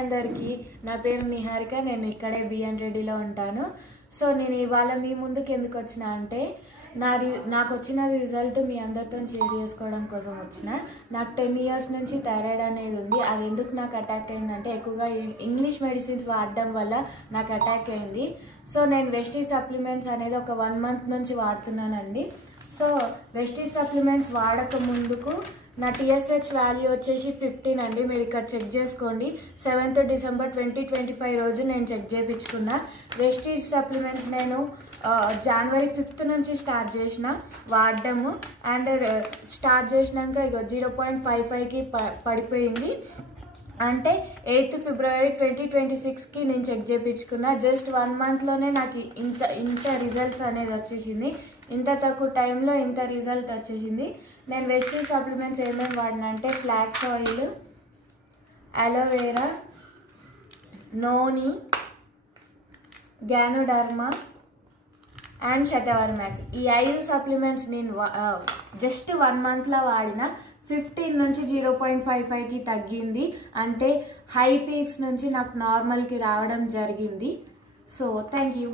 అందరికీ, నా పేరు నిహారిక. నేను ఇక్కడే బిఎన్ రెడ్డిలో ఉంటాను. సో నేను ఇవాళ మీ ముందుకు ఎందుకు వచ్చిన అంటే నాకు వచ్చిన రిజల్ట్ మీ అందరితో షేర్ చేసుకోవడం కోసం వచ్చిన. నాకు 10 years నుంచి థైరాయిడ్ అనేది ఉంది. అది ఎందుకు నాకు అటాక్ అయిందంటే ఎక్కువగా ఇంగ్లీష్ మెడిసిన్స్ వాడడం వల్ల నాకు అటాక్ అయింది. సో నేను వెస్టీజ్ సప్లిమెంట్స్ అనేది ఒక 1 month నుంచి వాడుతున్నానండి. సో వెస్టీజ్ సప్లిమెంట్స్ వాడక ముందుకు నా TSH వాల్యూ వచ్చేసి 15 అండి. మీరు ఇక్కడ చెక్ చేసుకోండి. 7th December 2025 రోజు నేను చెక్ చేయించుకున్నా. వెస్టీజ్ సప్లిమెంట్స్ నేను January 5th నుంచి స్టార్ట్ చేసిన వాడడము. అండ్ స్టార్ట్ చేసినాక ఇక 0.55కి పడిపోయింది. అంటే 8th February 2026కి నేను చెక్ చేయించుకున్నా. జస్ట్ 1 monthలోనే నాకు ఇంత రిజల్ట్స్ అనేది వచ్చేసింది. ఇంత తక్కువ టైంలో ఇంత రిజల్ట్ వచ్చేసింది. నేను వెస్టీజ్ సప్లిమెంట్స్ ఏమేమి వాడినా అంటే flax oil, aloe vera, noni, ganoderma and shatavari max. ఈ 5 సప్లిమెంట్స్ నేను జస్ట్ 1 monthలో వాడిన. 15 నుంచి 0.55కి తగ్గింది. అంటే హై పీక్స్ నుంచి నాకు నార్మల్కి రావడం జరిగింది. So thank you.